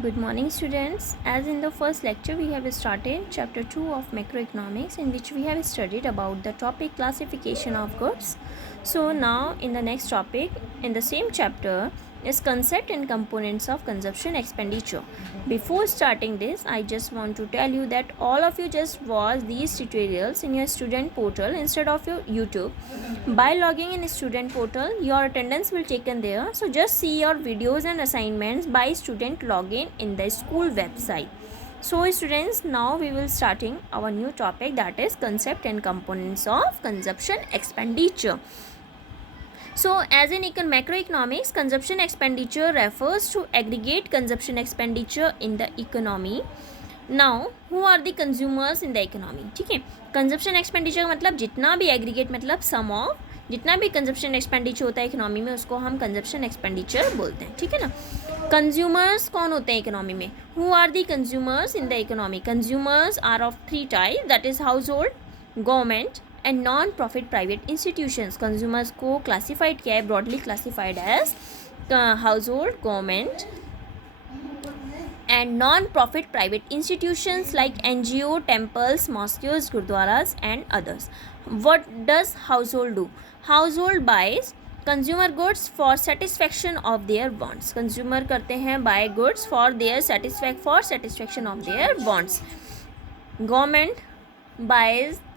Good morning, students. As in the first lecture, we have started chapter 2 of macroeconomics, in which we have studied about the topic classification of goods. So, now in the next topic, in the same chapter, is concept and components of consumption expenditure. Before starting this, I just want to tell you that all of you just watch these tutorials in your student portal instead of your YouTube. By logging in student portal, your attendance will taken there. So just see your videos and assignments by student login in the school website. So students, now we will starting our new topic, that is concept and components of consumption expenditure. So as in macroeconomics, consumption expenditure refers to aggregate consumption expenditure in the economy. Now who are the consumers in the economy. ठीक है, consumption expenditure मतलब जितना भी aggregate मतलब सम of जितना भी consumption expenditure होता है इकोनॉमी में, उसको हम कंजप्शन एक्सपेंडिचर बोलते हैं. ठीक है ना. कंज्यूमर्स कौन होते हैं इकोनॉमी में? Who are the consumers in the economy? Consumers are of three type, that is household, government and non profit private institutions. Consumers को क्लासीफाइड किया है, broadly classified as household, government and non-profit private institutions like NGO, temples, mosques, gurdwaras and others. What does household do? Household buys consumer goods for satisfaction of their wants. Consumer करते हैं buy goods for their satisfaction of their wants. Government buys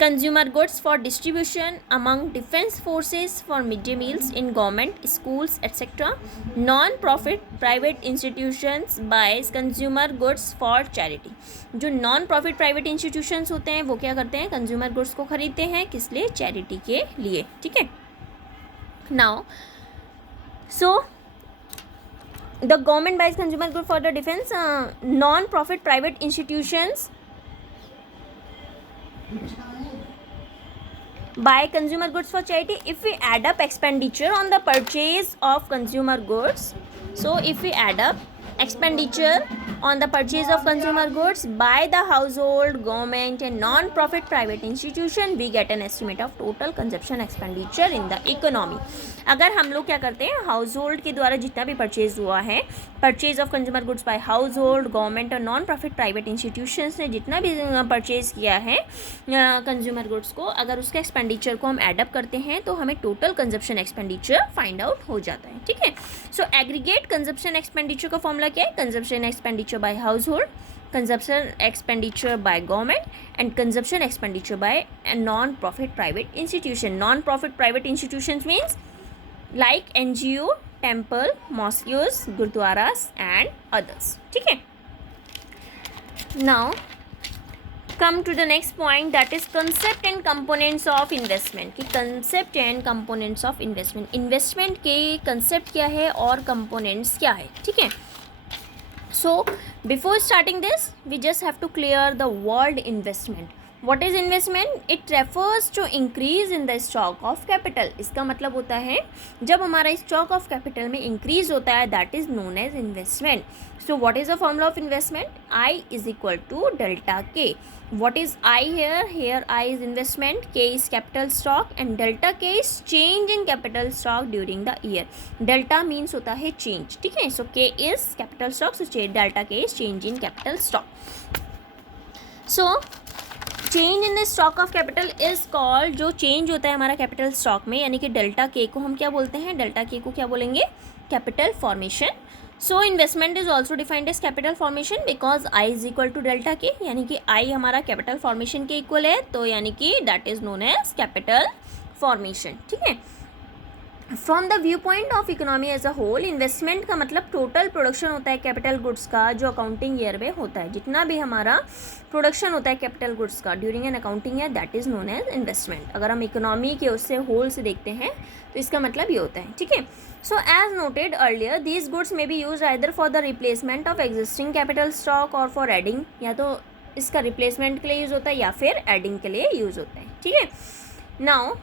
consumer goods for distribution among defense forces, for midday meals in government schools, etc. Non-profit private institutions buys consumer goods for charity. जो non profit private institutions होते हैं वो क्या करते हैं? Consumer goods को खरीदते हैं, किस लिए? चैरिटी के लिए. ठीक है. Now so the government buys consumer good for the defense. Non-profit private institutions buy consumer goods for charity. If we add up expenditure on the purchase of consumer goods, so if we add up expenditure on the purchase of consumer goods by the household, government and non-profit private institution, we get an estimate of total consumption expenditure in the economy. अगर हम लोग क्या करते हैं, house hold के द्वारा जितना भी परचेज हुआ है, purchase of consumer goods by house hold, government और नॉन प्रॉफिट प्राइवेट इंस्टीट्यूशंस ने जितना भी परचेज किया है कंज्यूमर गुड्स को, अगर उसके एक्सपेंडिचर को हम एडअप करते हैं तो हमें total consumption expenditure find out हो जाता है. ठीक है. सो एग्रीगेट कंजप्शन एक्सपेंडिचर का फॉर्मूला क्या है? Consumption expenditure bye house hold, consumption expenditure by government and consumption expenditure by a non-profit private institution. Non-profit private institutions means like NGO, temple, mosques, gurdwaras and others. ठीक है. Now come to the next point, that is concept and components of investment. कि concept and components of investment. investment के concept क्या है और components क्या है. ठीक है. So before starting this, we just have to clear the word investment. What is investment? It refers to increase in the stock of capital. इसका मतलब होता है जब हमारा stock of capital में increase होता है, that is known as investment. So what is the formula of investment? I is equal to delta K. What is I here? Here I is investment, K is capital stock and delta K is change in capital stock during the year. Delta means होता है change. ठीक है. So K is capital stock, so delta K is change in capital stock. So change in the stock of capital is called, जो change होता है हमारा capital stock में, यानी कि डेल्टा के को हम क्या बोलते हैं? डेल्टा के को क्या बोलेंगे? Capital formation. So investment is also defined as capital formation because I is equal to delta K, यानी कि आई हमारा कैपिटल फॉर्मेशन के इक्वल है, तो यानी कि that is known as capital formation. ठीक है. From the view point of economy as a whole, investment का मतलब टोटल प्रोडक्शन होता है कैपिटल गुड्स का जो अकाउंटिंग ईयर में होता है. जितना भी हमारा प्रोडक्शन होता है कैपिटल गुड्स का during an accounting year, that is known as investment. अगर हम इकोनॉमी के उससे होल से देखते हैं तो इसका मतलब ये होता है. ठीक है. So as noted earlier, these goods may be use either for the replacement of existing capital stock और फॉर एडिंग, या तो इसका रिप्लेसमेंट के लिए यूज़ होता है या फिर एडिंग के लिए यूज़ होता है. ठीक है. Now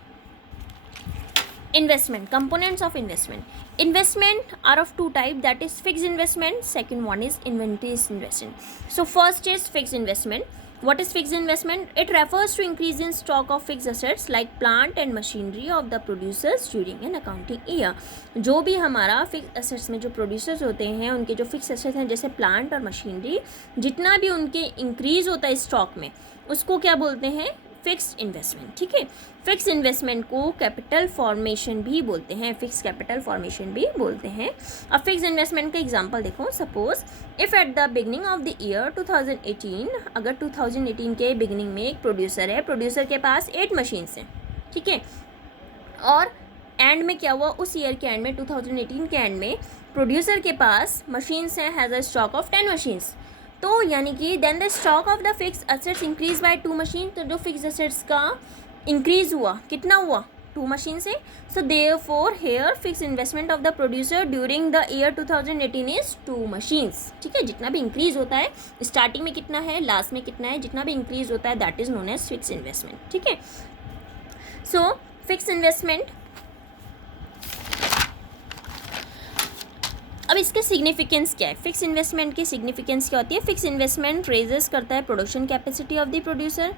investment, components of investment are of two type, that is fixed investment, second one is inventory investment. So first is fixed investment. What is fixed investment? It refers to increase in stock of fixed assets like plant and machinery of the producers during an accounting year. जो भी हमारा fix assets में जो producers होते हैं उनके जो fix assets हैं जैसे प्लांट और मशीनरी, जितना भी उनके इंक्रीज होता है स्टॉक में उसको क्या बोलते हैं? Fixed investment. ठीक है, फिक्स इन्वेस्टमेंट को कैपिटल फॉर्मेशन भी बोलते हैं, फिक्स कैपिटल फॉर्मेशन भी बोलते हैं. अब फिक्स इन्वेस्टमेंट का एग्जांपल देखो. Suppose if at the beginning of the year 2018, अगर 2018 के बिगनिंग में एक प्रोड्यूसर है, प्रोड्यूसर के पास 8 मशीन्स हैं. ठीक है, और एंड में क्या हुआ, उस ईयर के एंड में 2018 के एंड में प्रोड्यूसर के पास मशीन्स हैं, has a stock of 10 machines. तो यानी कि then the stock of the fix assets increase by 2 machine. तो जो फिक्स एसेट्स का इंक्रीज हुआ कितना हुआ? 2 मशीन से. So therefore here fix investment of the producer during the year 2018 is 2 machines. ठीक है, जितना भी इंक्रीज होता है स्टार्टिंग में कितना है, लास्ट में कितना है, जितना भी इंक्रीज होता है that is known as fix investment. ठीक है, सो फिक्स इन्वेस्टमेंट. अब इसके सिग्निफिकेंस क्या है? फिक्स इन्वेस्टमेंट की सिग्निफिकेंस क्या होती है? फिक्स इन्वेस्टमेंट रेजेस करता है production capacity of the producer.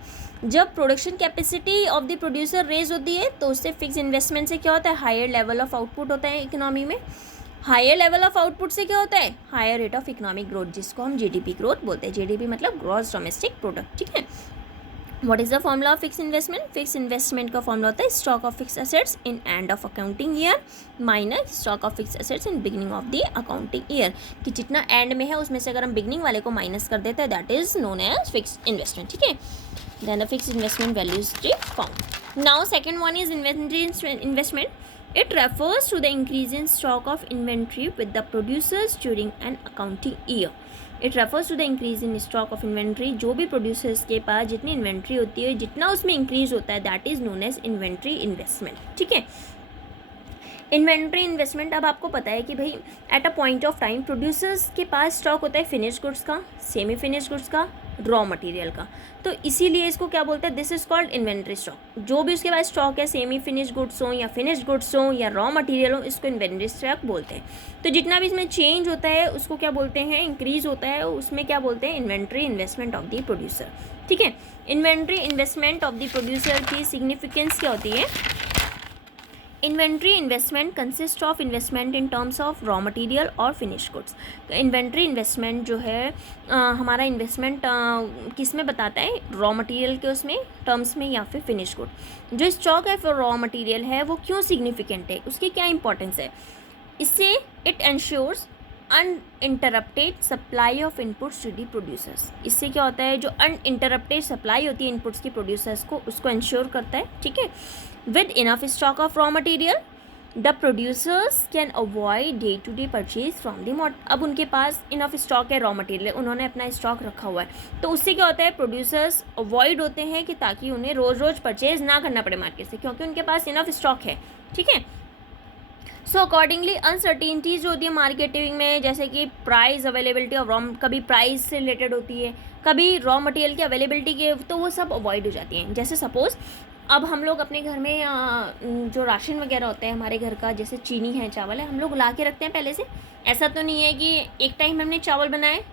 जब production capacity of the producer raise होती है तो उससे फिक्स इन्वेस्टमेंट से क्या होता है? हायर लेवल ऑफ आउटपुट होता है इकोनॉमी में. हायर लेवल ऑफ आउटपुट से क्या होता है? Higher rate of economic growth, जिसको हम जीडीपी ग्रोथ बोलते हैं. जीडीपी मतलब ग्रॉस डोमेस्टिक प्रोडक्ट. ठीक है, what is the formula of fix investment? Fix investment का फॉर्मूला होता है stock of fix assets in end of accounting year minus stock of fix assets in beginning of the accounting year. कि जितना and में है उसमें से अगर हम बिगिनिंग वाले को माइनस कर देते हैं that is known as fix investment. ठीक है, then the fix investment value is found. Now second one is inventory investment. It refers to the increase in stock of inventory with the producers during an accounting year. It refers to the increase in stock of inventory. जो भी producers के पास जितनी inventory होती है, जितना उसमें increase होता है that is known as inventory investment. ठीक है, इन्वेंट्री इन्वेस्टमेंट. अब आपको पता है कि भाई at a point of time producers के पास स्टॉक होता है फिनिश गुड्स का, सेमी फिनिश गुड्स का, रॉ मटेरियल का. तो इसीलिए इसको क्या बोलते हैं? This is called inventory stock. जो भी उसके पास स्टॉक है, सेमी फिनिश गुड्स हो या फिनिश गुड्स हो या रॉ मटेरियल हो, इसको इन्वेंट्री स्टॉक बोलते हैं. तो जितना भी इसमें चेंज होता है उसको क्या बोलते हैं? इंक्रीज होता है, उसमें क्या बोलते हैं? Inventory investment of the producer. ठीक है, inventory investment of the producer की सिग्निफिकेंस क्या होती है? Inventory investment consist of investment in terms of raw material और फिनिश गुड्स. तो इन्वेंट्री इन्वेस्टमेंट जो है हमारा इन्वेस्टमेंट किस में बताता है? रॉ मटेरियल के उसमें टर्म्स में या फिर फिनिश गुड. जो स्टॉक है फिर रॉ मटेरियल है वो क्यों सिग्निफिकेंट है, उसकी क्या इंपॉर्टेंस है? इससे it ensures uninterrupted supply of inputs to the producers. इससे क्या होता है? जो अनइंटरप्टेड सप्लाई होती है इनपुट्स की प्रोड्यूसर्स को, उसको इंश्योर करता है. ठीक है, with enough stock of raw material the producers can avoid day to day purchase from the mod. अब उनके पास इनफ स्टॉक है रॉ मटेरियल, उन्होंने अपना स्टॉक रखा हुआ है, तो उससे क्या होता है? प्रोड्यूसर्स अवॉइड होते हैं कि ताकि उन्हें रोज़ रोज़ परचेज ना करना पड़े मार्केट से, क्योंकि उनके पास इनफ स्टॉक है. ठीक है, सो अकॉर्डिंगली अनसर्टेनिटीज़ जो होती है मार्केटिंग में, जैसे कि प्राइस अवेलेबिलिटी ऑफ रॉ, कभी प्राइस से रिलेटेड होती है, कभी रॉ मटेरियल की अवेलेबिलिटी के, तो वो सब अवॉइड हो जाती हैं. जैसे सपोज़ अब हम लोग अपने घर में जो राशन वगैरह होता है हमारे घर का, जैसे चीनी है, चावल है, हम लोग ला के रखते हैं पहले से. ऐसा तो नहीं है कि एक टाइम हमने चावल बनाए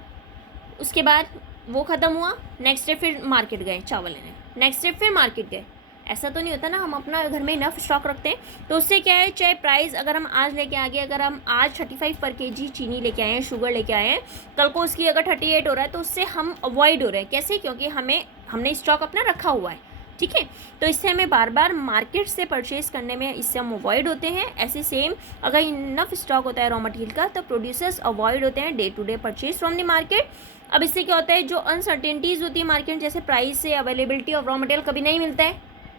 उसके बाद वो ख़त्म हुआ, नेक्स्ट डे फिर मार्केट गए चावल लेने, नेक्स्ट डे फिर मार्केट गए. ऐसा तो नहीं होता ना, हम अपना घर में इनफ स्टॉक रखते हैं. तो उससे क्या है, चाहे प्राइस अगर हम आज लेके आ गए, अगर हम आज 35 पर केजी चीनी लेके आए हैं, शुगर लेके आए हैं, कल को उसकी अगर 38 हो रहा है तो उससे हम अवॉइड हो रहे हैं. कैसे? क्योंकि हमने स्टॉक अपना रखा हुआ है. ठीक है, तो इससे हमें बार बार मार्केट से परचेज़ करने में इससे हम अवॉइड होते हैं. ऐसे सेम अगर इनफ स्टॉक होता है रॉ मटेरियल का तो प्रोड्यूसर्स अवॉइड होते हैं day to day purchase from the market. अब इससे क्या होता है? जो अनसर्टेनिटीज़ होती है मार्केट, जैसे प्राइस से अवेलेबिलिटी ऑफ रॉ मटेरियल कभी नहीं मिलता है,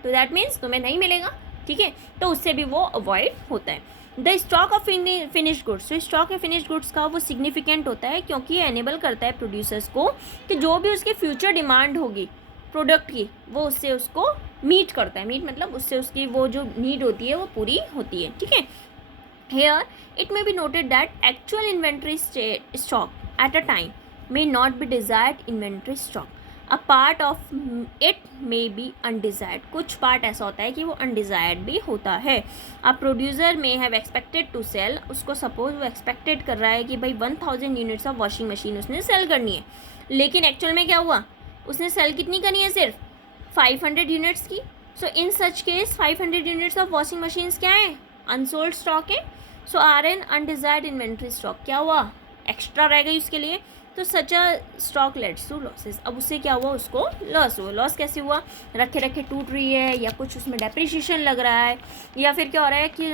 तो दैट मीन्स तुम्हें नहीं मिलेगा. ठीक है, तो उससे भी वो अवॉइड होता है. The stock of finish goods. तो स्टॉक है फिनिश गुड्स का वो सिग्निफिकेंट होता है क्योंकि ये एनेबल करता है प्रोड्यूसर्स को कि जो भी उसकी फ्यूचर डिमांड होगी प्रोडक्ट की, वो उससे उसको मीट करता है. मीट मतलब उससे उसकी वो जो नीड होती है वो पूरी होती है. ठीक है, here it may be noted that actual inventory stock at a time may not be desired inventory stock. A part of it may be undesired. कुछ पार्ट ऐसा होता है कि वो undesired भी होता है. अब producer may have expected to sell, उसको सपोज वो एक्सपेक्टेड कर रहा है कि भाई 1000 यूनिट्स ऑफ वॉशिंग मशीन उसने सेल करनी है, लेकिन एक्चुअल में क्या हुआ? उसने सेल कितनी करनी है, सिर्फ 500 यूनिट्स की. So in such case 500 units of washing machines क्या है, अनसोल्ड स्टॉक है. So are an undesired inventory stock, क्या हुआ, एक्स्ट्रा रह गई उसके लिए. तो such a stock leads to losses. अब उससे क्या हुआ, उसको लॉस हुआ. लॉस कैसे हुआ, रखे रखे टूट रही है, या कुछ उसमें डेप्रिशिएशन लग रहा है, या फिर क्या हो रहा है कि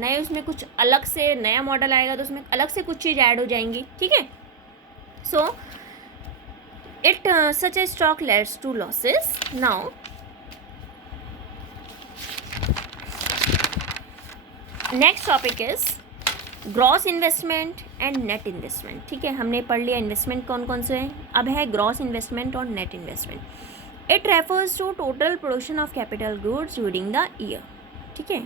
नए उसमें कुछ अलग से नया मॉडल आएगा तो उसमें अलग से कुछ चीज़ ऐड हो जाएंगी. ठीक है. So it such a stock leads to losses. Now next topic is gross investment and net investment. ठीक है, हमने पढ़ लिया इन्वेस्टमेंट कौन कौन से हैं. अब है ग्रॉस इन्वेस्टमेंट और net investment. It refers to total production of capital goods during the year. ठीक है,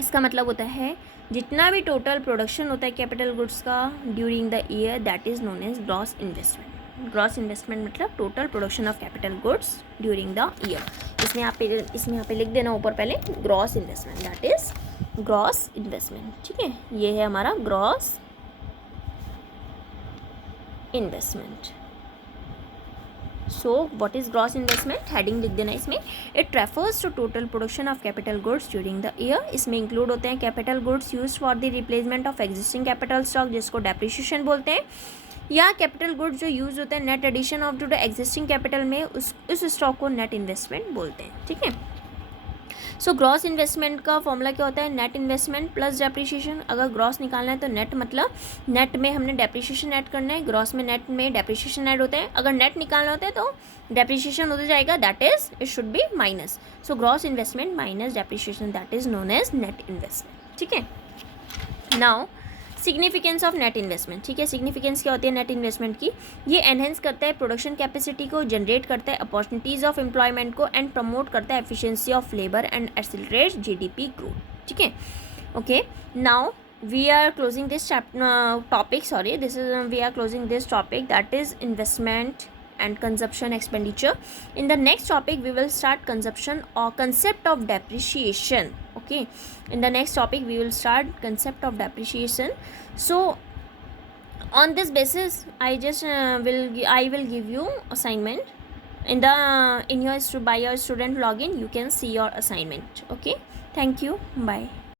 इसका मतलब होता है जितना भी टोटल प्रोडक्शन होता है कैपिटल गुड्स का during the year, that is known as gross investment. Gross investment मतलब total production of capital goods during the year. इसमें यहाँ पे लिख देना ऊपर पहले gross investment, that is gross investment. ठीक है, ये है हमारा gross investment. So what is gross investment, heading लिख देना इसमें. It refers to total production of capital goods during the year. इसमें इंक्लूड होते हैं capital goods used for the replacement of existing capital stock, जिसको डेप्रिसिएशन बोलते हैं, या कैपिटल गुड्स जो यूज होते हैं net addition of to the existing capital में, उस स्टॉक को नेट इन्वेस्टमेंट बोलते हैं. ठीक है. सो ग्रॉस इन्वेस्टमेंट का फॉर्मूला क्या होता है, नेट इन्वेस्टमेंट प्लस डेप्रिसिएशन. अगर ग्रॉस निकालना है तो नेट मतलब नेट में हमने डेप्रिसिएशन ऐड करना है, ग्रॉस में नेट में डेप्रिसिएशन ऐड होता है. अगर नेट निकालना होता है तो डेप्रिसिएशन होता जाएगा, that is it should be minus. So gross investment minus depreciation, that is known as net investment. ठीक है. Now significance of net investment. ठीक है, सिग्निफिकेंस क्या होती है नेट इन्वेस्टमेंट की, ये एनहेंस करता है प्रोडक्शन कैपेसिटी को, जनरेट करता है अपॉर्चुनिटीज़ ऑफ एम्प्लॉयमेंट को, एंड प्रमोट करता है efficiency of labour and accelerates GDP growth. ठीक है. Okay, now we are closing this topic, sorry, this is we are closing this topic, that is investment and consumption expenditure. In the next topic we will start consumption or concept of depreciation. Okay, in the next topic we will start concept of depreciation. So on this basis I just will give you assignment in your by your student login. You can see your assignment. Okay, thank you, bye.